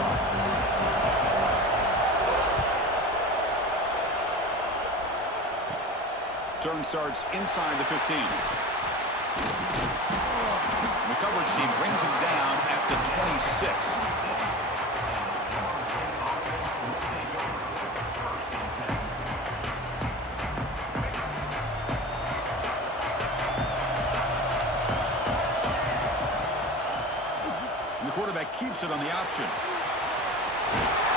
off. Turn starts inside the 15. The coverage team brings him down at the 26. And the quarterback keeps it on the option.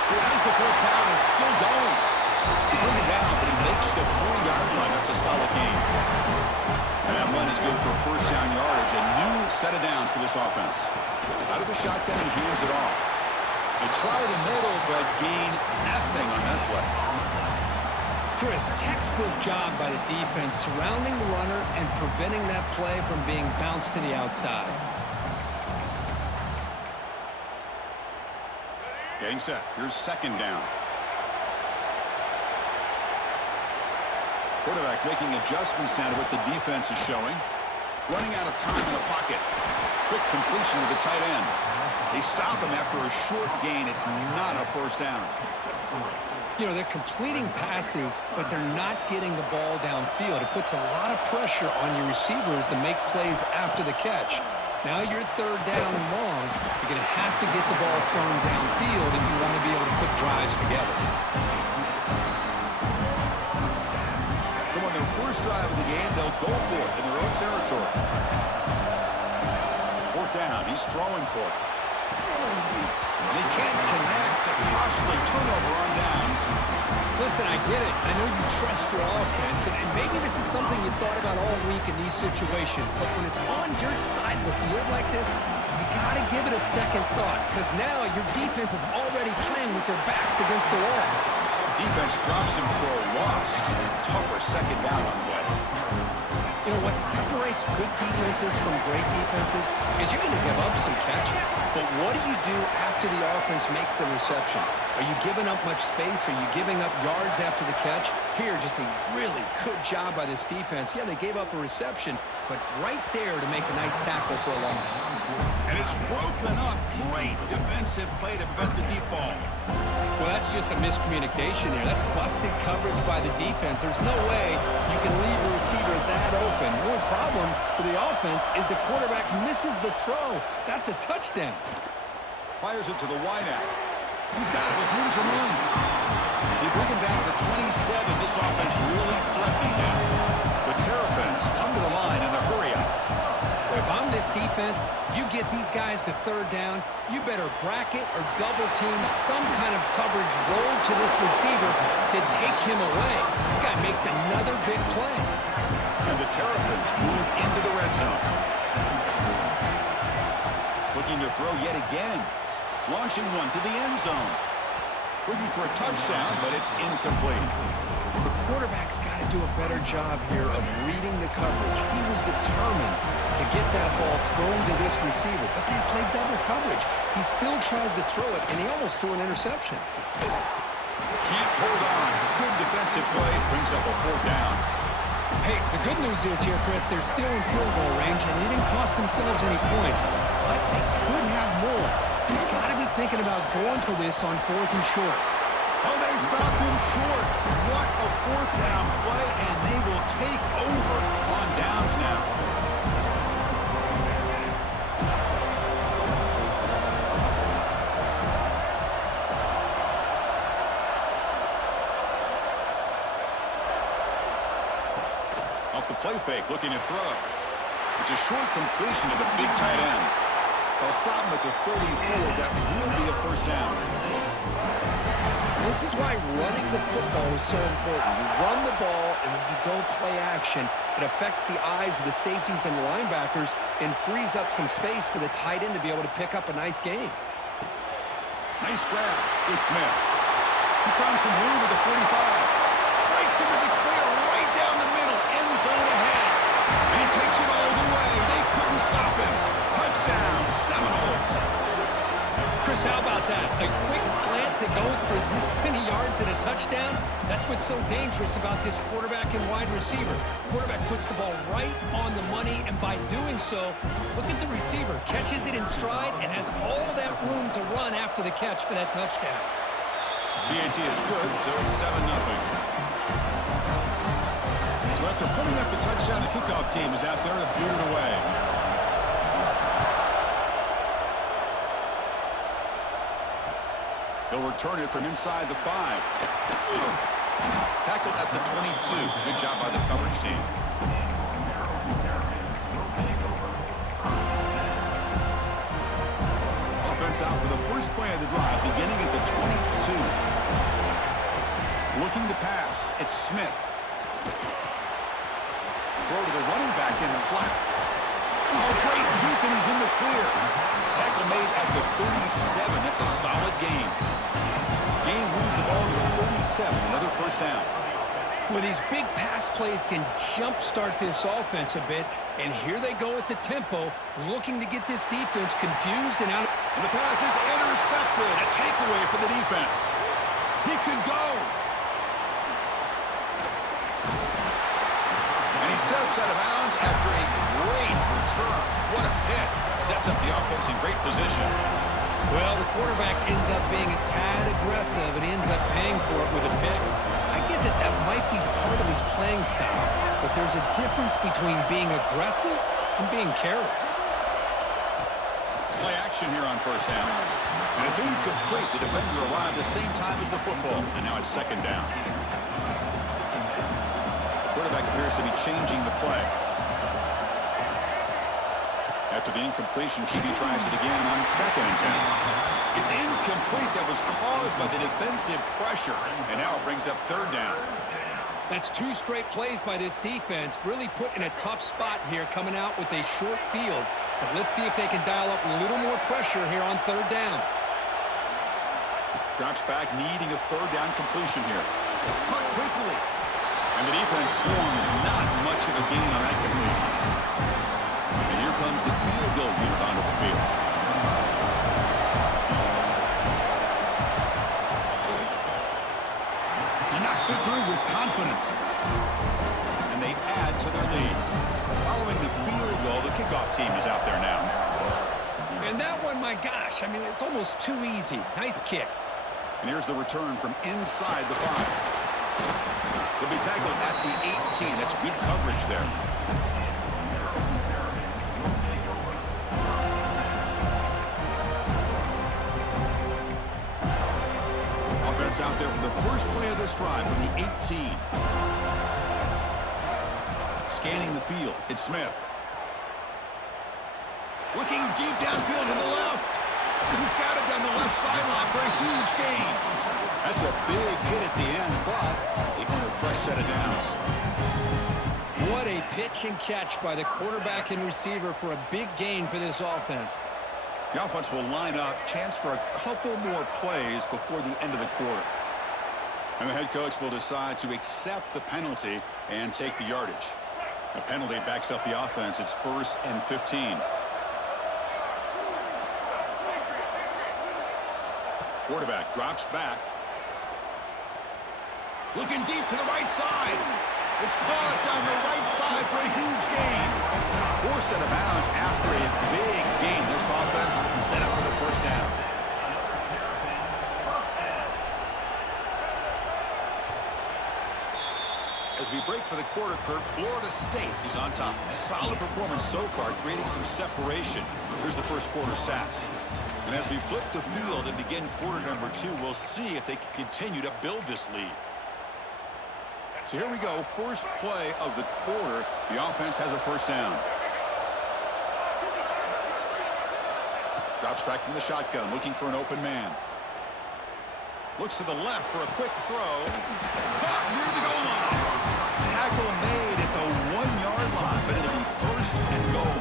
He has the first down and is still going. He bring it down, but he makes the 4-yard line. That's a solid gain. And that run is good for first down yardage. A new set of downs for this offense. Out of the shotgun, he hands it off. They try the middle, but gain nothing on that play. Chris, textbook job by the defense surrounding the runner and preventing that play from being bounced to the outside. Getting set. Here's second down. Quarterback making adjustments now to what the defense is showing. Running out of time in the pocket. Quick completion to the tight end. They stop him after a short gain. It's not a first down. You know, they're completing passes, but they're not getting the ball downfield. It puts a lot of pressure on your receivers to make plays after the catch. Now you're third down and long. You're going to have to get the ball thrown downfield if you want to be able to put drives together. So on their first drive of the game, they'll go for it in their own territory. Fourth down, he's throwing for it. And he can't connect. A costly turnover on downs. Listen, I get it. I know you trust your offense, and maybe this is something you thought about all week in these situations, but when it's on your side of the field like this, you got to give it a second thought, because now your defense is already playing with their backs against the wall. Defense drops him for a loss. Tougher second down on the way. You know, what separates good defenses from great defenses is you're going to give up some catches. But what do you do after the offense makes the reception? Are you giving up much space? Are you giving up yards after the catch? Here, just a really good job by this defense. Yeah, they gave up a reception, but right there to make a nice tackle for a loss. And it's broken up. Great defensive play to prevent the deep ball. Well, that's just a miscommunication here. That's busted coverage by the defense. There's no way you can leave a receiver that open. One problem for the offense is the quarterback misses the throw. That's a touchdown. Fires it to the wideout. He's got it with room to run. They bring him down to the 27. This offense really threatening now. The Terrapins come to the line in the hurry-up. If I'm this defense, you get these guys to third down, you better bracket or double team some kind of coverage roll to this receiver to take him away. This guy makes another big play. And the Terrapins move into the red zone. Looking to throw yet again. Launching one to the end zone. Looking for a touchdown, but it's incomplete. The quarterback's got to do a better job here of reading the coverage. He was determined to get that ball thrown to this receiver, but they played double coverage. He still tries to throw it, and he almost threw an interception. Can't hold on. Good defensive play. Brings up a fourth down. Hey, the good news is here, Chris, they're still in field goal range, and they didn't cost themselves any points, but they could have more. You've got to be thinking about going for this on fourth and short. Oh, they stopped him short. What a fourth down play, and they will take over on downs now. Off the play fake, looking to throw. It's a short completion to the big tight end. They'll stop him at the 34. That will be a first down. This is why running the football is so important. You run the ball, and then you go play action. It affects the eyes of the safeties and linebackers and frees up some space for the tight end to be able to pick up a nice gain. Nice grab. It's Smith. He's found some room at the 45. Breaks into the clear right down the middle. End zone ahead. And he takes it all the way. They couldn't stop him. Touchdown, Seminoles. Chris, how about that? A quick slant that goes for this many yards and a touchdown? That's what's so dangerous about this quarterback and wide receiver. Quarterback puts the ball right on the money, and by doing so, look at the receiver. Catches it in stride and has all that room to run after the catch for that touchdown. PAT is good, so it's 7-0. So after putting up the touchdown, the kickoff team is out there to boot it away. He'll return it from inside the 5. Tackled at the 22. Good job by the coverage team. Offense out for the first play of the drive, beginning at the 22. Looking to pass. It's Smith. Throw to the running back in the flat. Oh, great juke, and he's in the clear. Tackle made at the 37. That's a solid gain. Gain moves the ball to the 37. Another first down. Well, these big pass plays can jumpstart this offense a bit, and here they go at the tempo, looking to get this defense confused and out. And the pass is intercepted. A takeaway for the defense. He could go. And he steps out of bounds after a great return. What a pick. Sets up the offense in great position. Well, the quarterback ends up being a tad aggressive and ends up paying for it with a pick. I get that that might be part of his playing style, but there's a difference between being aggressive and being careless. Play action here on first down. And it's incomplete. The defender arrived the same time as the football. And now it's second down. Quarterback appears to be changing the play. After the incompletion, QB tries it again on second and 10. It's incomplete. That was caused by the defensive pressure. And now it brings up third down. That's 2 straight plays by this defense. Really put in a tough spot here, coming out with a short field. But let's see if they can dial up a little more pressure here on third down. Drops back, needing a third down completion here. Cut quickly. And the defense swarms not much of a gain on that completion. And here comes the field goal unit onto the field. He knocks it through with confidence. And they add to their lead. Following the field goal, the kickoff team is out there now. And that one, my gosh, I mean, it's almost too easy. Nice kick. And here's the return from inside the 5. He'll be tackled at the 18. That's good coverage there. Offense out there for the first play of this drive from the 18. Scanning the field, it's Smith. Looking deep downfield to the left. He's got it down the left sideline for a huge gain. That's a big hit at the end, but they earn a fresh set of downs. What a pitch and catch by the quarterback and receiver for a big gain for this offense. The offense will line up, chance for a couple more plays before the end of the quarter. And the head coach will decide to accept the penalty and take the yardage. A penalty backs up the offense. It's 1st and 15. Quarterback drops back. Looking deep to the right side. It's caught down the right side for a huge gain. 4 set of bounds after a big gain. This offense set up for the first down. As we break for the quarter, Kirk, Florida State is on top. Solid performance so far, creating some separation. Here's the first quarter stats. And as we flip the field and begin quarter number 2, we'll see if they can continue to build this lead. So here we go, first play of the quarter. The offense has a first down. Drops back from the shotgun, looking for an open man. Looks to the left for a quick throw. Caught near the goal line. Tackle made at the 1-yard line, but it'll be first and goal.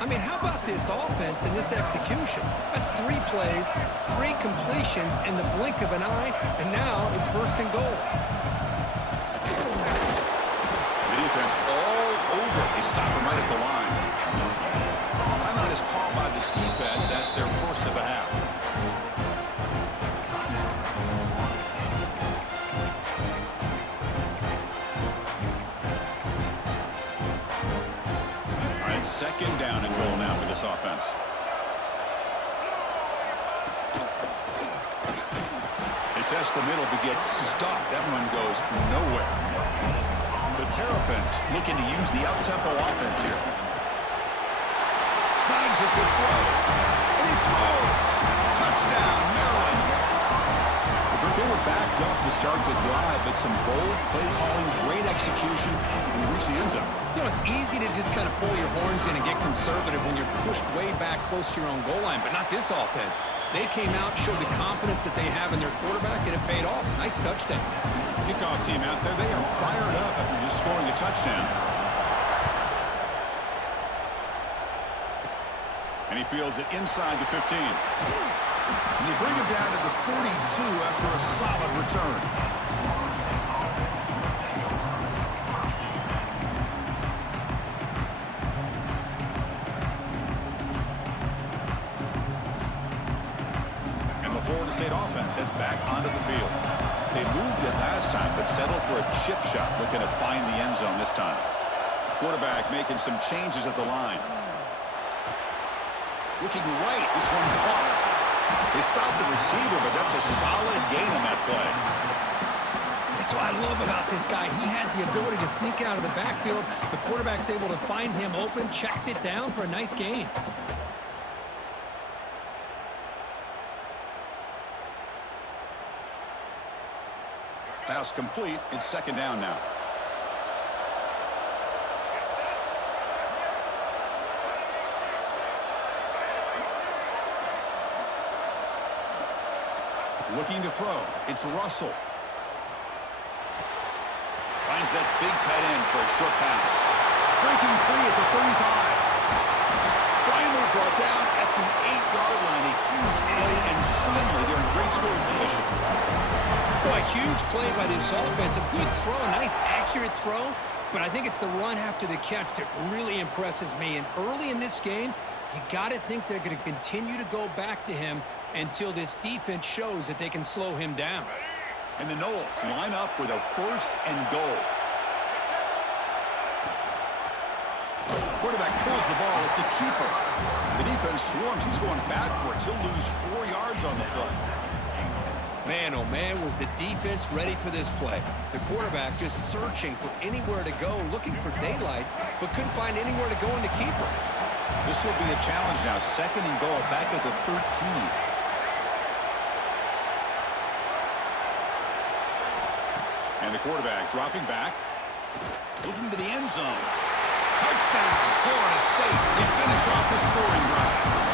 I mean, how about this offense and this execution? That's 3 plays, 3 completions in the blink of an eye, and now it's first and goal. The defense all over. They stop him right at the line. Timeout is called by the defense. That's their first of the half. All right, second down and goal now for this offense. They test the middle but gets stuffed. That one goes nowhere. The Terrapins looking to use the up-tempo offense here. Snags a good throw. And he scores! Touchdown, Maryland! They were backed up to start the drive, but some bold play calling, great execution, and they reached the end zone. You know, it's easy to just kind of pull your horns in and get conservative when you're pushed way back close to your own goal line, but not this offense. They came out, showed the confidence that they have in their quarterback, and it paid off. Nice touchdown. Kickoff team out there, they are fired up after just scoring a touchdown. And he fields it inside the 15. And they bring him down to the 42 after a solid return. And the Florida State offense heads back onto the field. They moved it last time, but settled for a chip shot, looking to find the end zone this time. Quarterback making some changes at the line. Looking right, this one caught. They stopped the receiver, but that's a solid gain on that play. That's what I love about this guy. He has the ability to sneak out of the backfield. The quarterback's able to find him open, checks it down for a nice gain. Pass complete. It's second down now. Looking to throw. It's Russell. Finds that big tight end for a short pass. Breaking free at the 35. Finally brought down at the 8-yard line. A huge play, and suddenly they're in great scoring position. Boy, a huge play by this offense. A good throw, a nice accurate throw. But I think it's the run after the catch that really impresses me. And early in this game, you got to think they're going to continue to go back to him until this defense shows that they can slow him down. And the Noles line up with a first and goal. Quarterback pulls the ball. It's a keeper. The defense swarms. He's going backwards. He'll lose 4 yards on the play. Man, oh man, was the defense ready for this play. The quarterback just searching for anywhere to go, looking for daylight, but couldn't find anywhere to go in the keeper. This will be a challenge now. Second and goal back at the 13. And the quarterback dropping back. Looking to the end zone. Touchdown, Florida State. They finish off the scoring drive.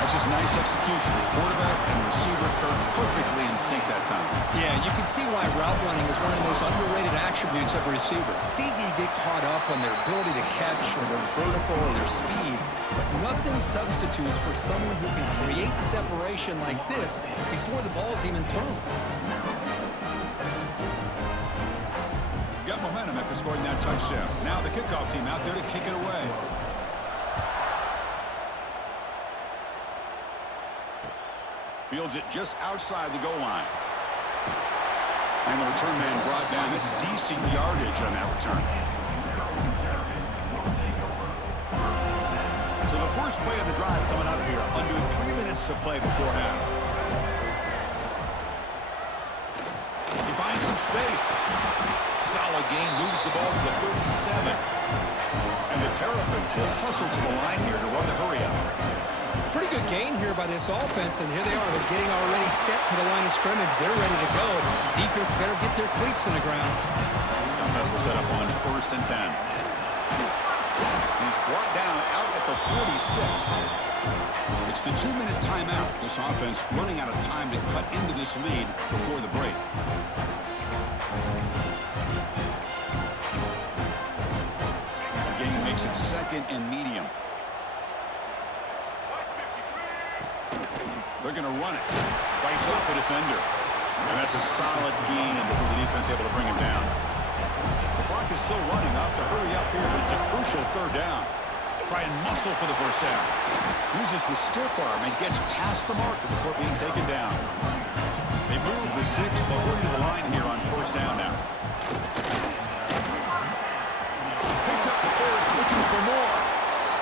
That's just nice execution. Quarterback and receiver perfectly in sync that time. Yeah, you can see why route running is one of the most underrated attributes of a receiver. It's easy to get caught up on their ability to catch or their vertical or their speed, but nothing substitutes for someone who can create separation like this before the ball's even thrown. Got momentum after scoring that touchdown. Now the kickoff team out there to kick it away. Fields it just outside the goal line. And the return man brought down. That's decent yardage on that return. So the first play of the drive coming up here. Under 3 minutes to play before half. He finds some space. Solid gain, moves the ball to the 37. And the Terrapins will hustle to the line here to run the hurry up. Pretty good gain here by this offense, and here they are. They're getting already set to the line of scrimmage. They're ready to go. Defense better get their cleats in the ground. Offense will set up on 1st and 10. He's brought down out at the 46. It's the 2-minute timeout. This offense running out of time to cut into this lead before the break. Again, makes it second and medium. They're going to run it. Fights off the defender. And that's a solid gain before the defense able to bring him down. The clock is still running. Off to hurry up here, but it's a crucial third down. try and muscle for the first down. Uses the stiff arm and gets past the marker before being taken down. They move the 6. They'll hurry to the line here on first down now. Picks up the first, looking for more.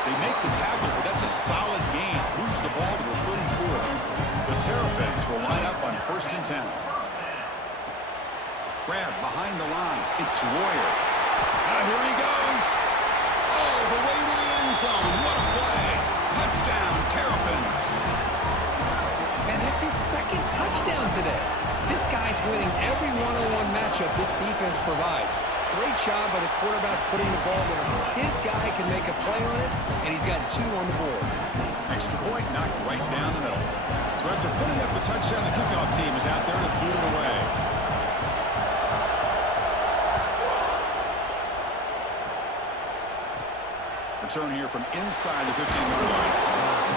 They make the tackle, but that's a solid gain. Moves the ball to the 34. The Terrapins will line up on first and 10. Grab behind the line. It's Royer. Now here he goes. Oh, the way to the end zone. What a play. Touchdown, Terrapins. Man, that's his second touchdown today. This guy's winning every one-on-one matchup this defense provides. Great job by the quarterback putting the ball where his guy can make a play on it, and he's got 2 on the board. Extra point knocked right down the middle. So after putting up a touchdown, the kickoff team is out there to boot it away. Return here from inside the 15-yard line.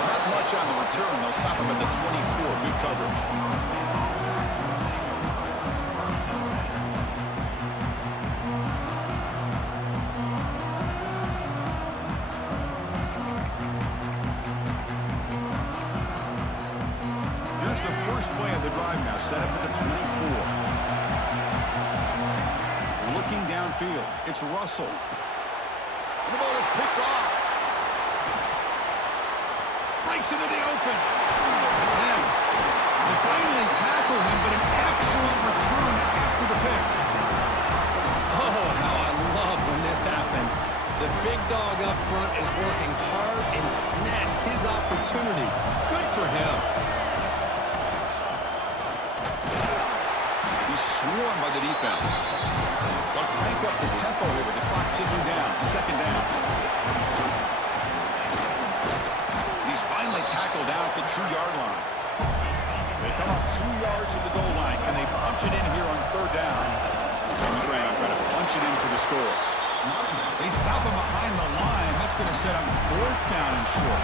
Not much on the return. They'll stop him at the 24. Good coverage. Here's the first play of the drive now, set up at the 24. Looking downfield, it's Russell. The ball is picked off. Breaks into the open. It's him. They finally tackle him, but an excellent return after the pick. Oh, how I love when this happens. The big dog up front is working hard and snatched his opportunity. Good for him. He's swarmed by the defense. They'll crank up the tempo here with the clock ticking down. Second down. He's finally tackled down at the 2-yard line. They come up 2 yards at the goal line. Can they punch it in here on third down? On the ground, trying to punch it in for the score. They stop him behind the line. That's going to set up 4th down and short.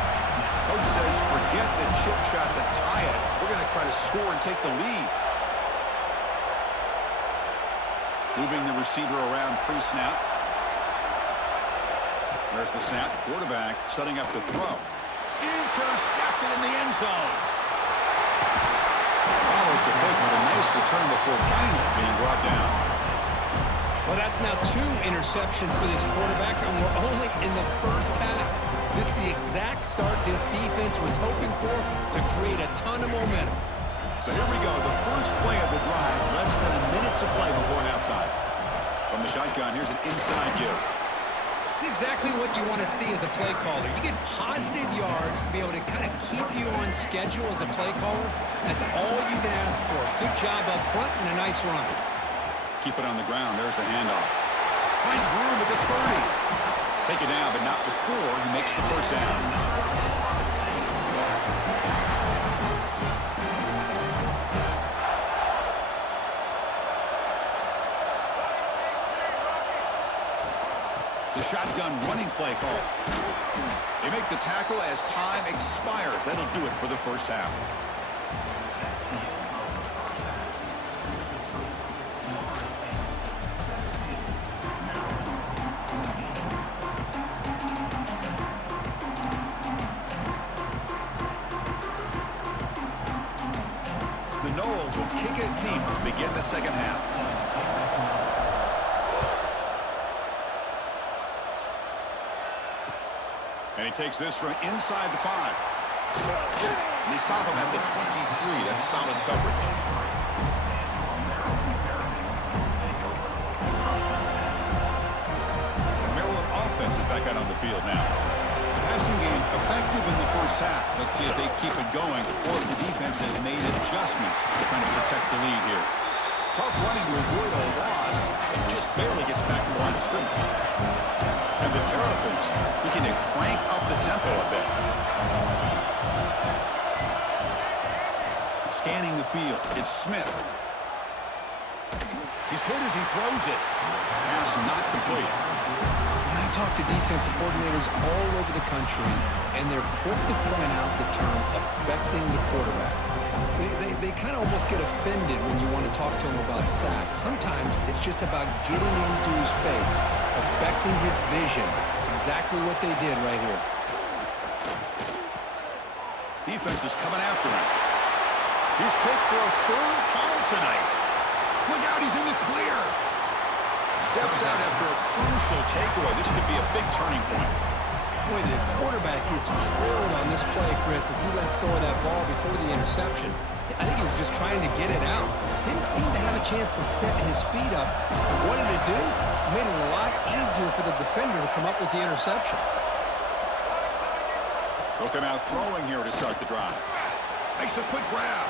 Coach says, forget the chip shot to tie it. We're going to try to score and take the lead. Moving the receiver around pre-snap. There's the snap. Quarterback setting up to throw. Intercepted in the end zone. Follows the pick with a nice return before finally being brought down. Well, that's now 2 interceptions for this quarterback, and we're only in the first half. This is the exact start this defense was hoping for to create a ton of momentum. So here we go, the first play of the drive, less than a minute to play before halftime. From the shotgun, here's an inside give. It's exactly what you want to see as a play caller. You get positive yards to be able to kind of keep you on schedule as a play caller. That's all you can ask for. Good job up front and a nice run. Keep it on the ground. There's the handoff. Finds room at the 30. Take it down, but not before he makes the first down. The shotgun running play call. They make the tackle as time expires. That'll do it for the first half. The Noles will kick it deep to begin the second half. And he takes this from inside the 5. And they stop him at the 23. That's solid coverage. The Maryland offense is back out on the field now. The passing game effective in the first half. Let's see if they keep it going or if the defense has made adjustments to kind of protect the lead here. Tough running to avoid a loss and just barely gets back to the line of scrimmage. And the Terrapins looking to crank up the tempo a bit. Scanning the field, it's Smith. He's hit as he throws it. Pass not complete. And I talk to defensive coordinators all over the country, and they're quick to point out the term affecting the quarterback. They kind of almost get offended when you want to talk to them about sacks. Sometimes it's just about getting into his face, affecting his vision. It's exactly what they did right here. defense is coming after him. He's picked for a third time tonight. Look out, he's in the clear. Steps out after a crucial takeaway. This could be a big turning point. Boy, the quarterback gets drilled on this play, Chris, as he lets go of that ball before the interception. I think he was just trying to get it out. Didn't seem to have a chance to set his feet up. And what did it do? It made it a lot easier for the defender to come up with the interception. Looking out throwing here to start the drive. Makes a quick grab.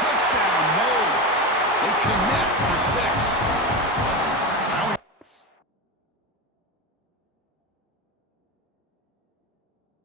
Touchdown, Knowles. They connect for 6.